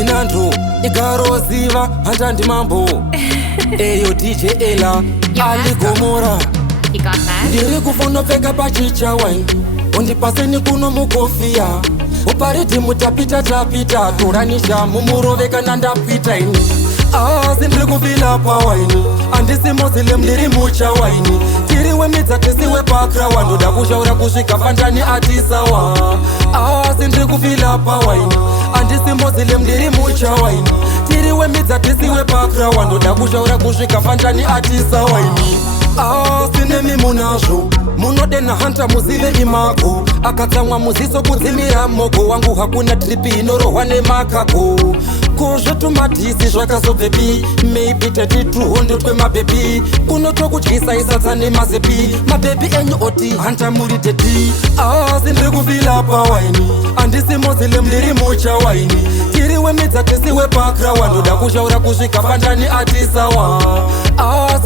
Kinandu Igaroziva Hantandi Mambo Eyo DJ Ella Ali Gomora Ndiri KuFeeler pachicha wine undipaseni kuno mukofia upariti mutapita tapita turanisha mumuroveka nandapita ini Ndiri KuFeeler pa waini andisi Muslim ndiri mucha waini tiriwe midza tisiwe pakra wandoda kushaura kusvika fandani atisawa Ndiri KuFeeler pa waini andisi Muslim ndiri mucha waini tiriwe midza tisiwe pakra wandoda kushaura kusvika fandani atisawa ini sinemi munazvo munodena hanta muzive imako akatsamwa muziso kudzimira moko wangu hakuna tripi inorohwa nemakako kozvotumadhisi zvakazobvepi maybe 3200 kwemabhepi kunotokudyisa isatsa nemazepi mabhepi enyu oti hanta muri teti Ndiri KuFeeler pawaini andisi Muslim ndiri mucha waini tiriwe midza tisiwe pakra wandoda kushaura kusvika fandani atisawa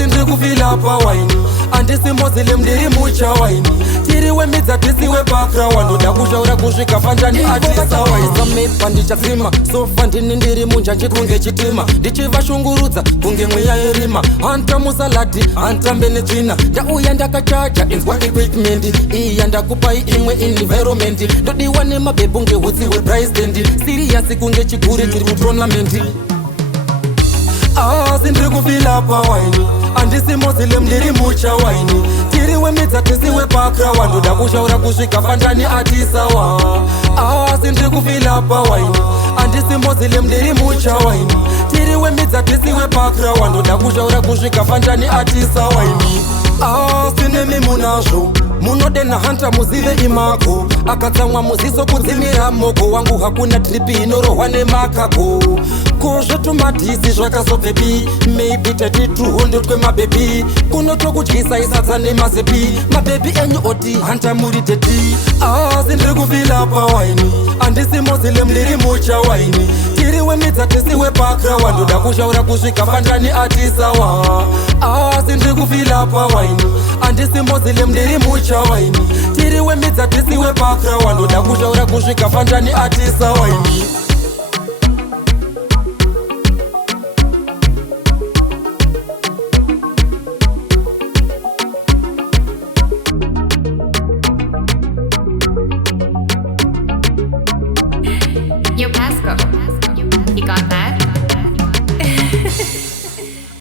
Ndiri KuFeeler pawaini andisi Muslim ndiri mucha waini tiriwe midza tisiwe pakra wandoda kushaura kusvika fandani atisawa isamepa ndichafima sofa ndini ndiri munjanji kunge chitima ndichivashungurudza kunge mweya yerima hanta musalati hanta mbenetsvina ndauya ndakachaja inzwa equipment iyi yandakupai imwe environment ndodiwa nemabhebhu ngehutsi hwepresident siriyasi kunge chiguri chiri mutonamenti Ndiri KuFeeler pawaini andisi Muslim ndiri mucha waini tiriwe midza tisiwe pakra wandoda kushaura kusvika fandani atisawa Ndiri KuFeeler pawaini andisi Muslim ndiri mucha waini tiriwe midza tisiwe pakra wandoda kushaura kusvika fandani atisawa ini sinemi munazvo munodena hanta muzive imako akatsamwa muziso kudzimira moko wangu hakuna tripi inorohwa nemakako kozvotumadhisi zvakazobvepi maybe 3200 kwemabhepi kunotokudyisa isatsa nemazepi mabhepi enyu oti hanta muri teti Ndiri KuFeeler pawaini andisi Muslim ndiri mucha waini tiriwe midza tisiwe pakra wandoda kushaura kusvika fandani atisawa Ndiri KuFeeler pawaini andisi Muslim ndiri mucha waini tiriwe midza tisiwe pakra wandoda kushaura kusvika fandani atisawa ini